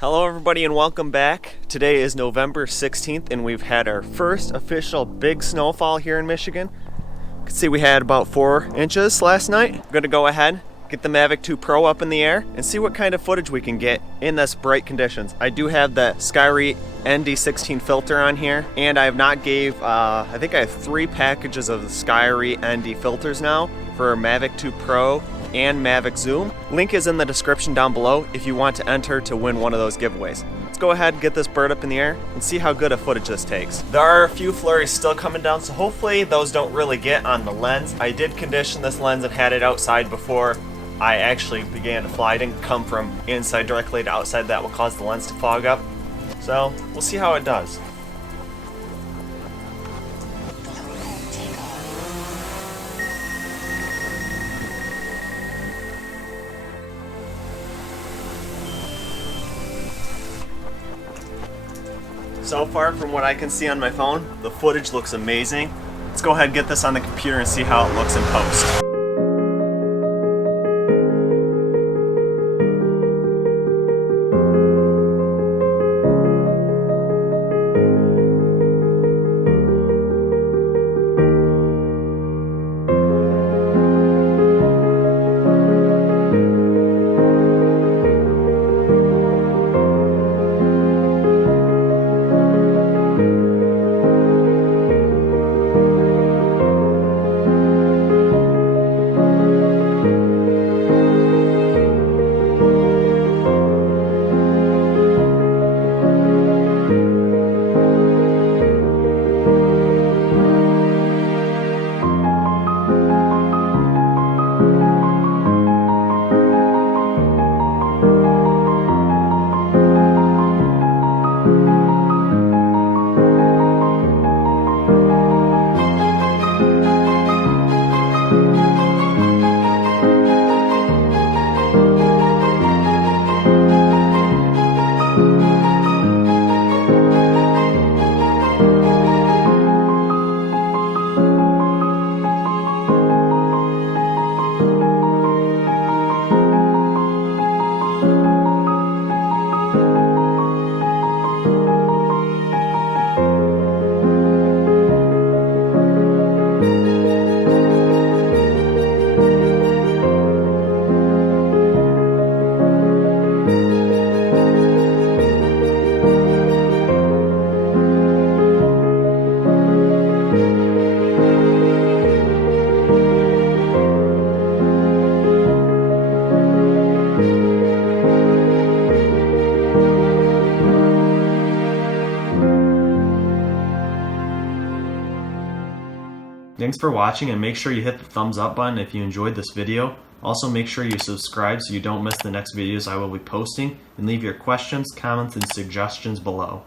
Hello everybody and welcome back. Today is November 16th and we've had our first official big snowfall here in Michigan. You can see we had about 4 inches last night. I'm going to go ahead, get the Mavic 2 Pro up in the air and see what kind of footage we can get in this bright conditions. I do have the Skyre ND16 filter on here and I have not gave, I think I have 3 packages of the Skyre ND filters now for Mavic 2 Pro and Mavic Zoom. Link is in the description down below if you want to enter to win one of those giveaways. Let's go ahead and get this bird up in the air and see how good a footage this takes. There are a few flurries still coming down, so hopefully those don't really get on the lens. I did condition this lens and had it outside before I actually began to fly. I didn't come from inside directly to outside. That will cause the lens to fog up. So we'll see how it does. So far, from what I can see on my phone, the footage looks amazing. Let's go ahead and get this on the computer and see how it looks in post. Thanks for watching and make sure you hit the thumbs up button if you enjoyed this video. Also make sure you subscribe so you don't miss the next videos I will be posting, and leave your questions, comments, and suggestions below.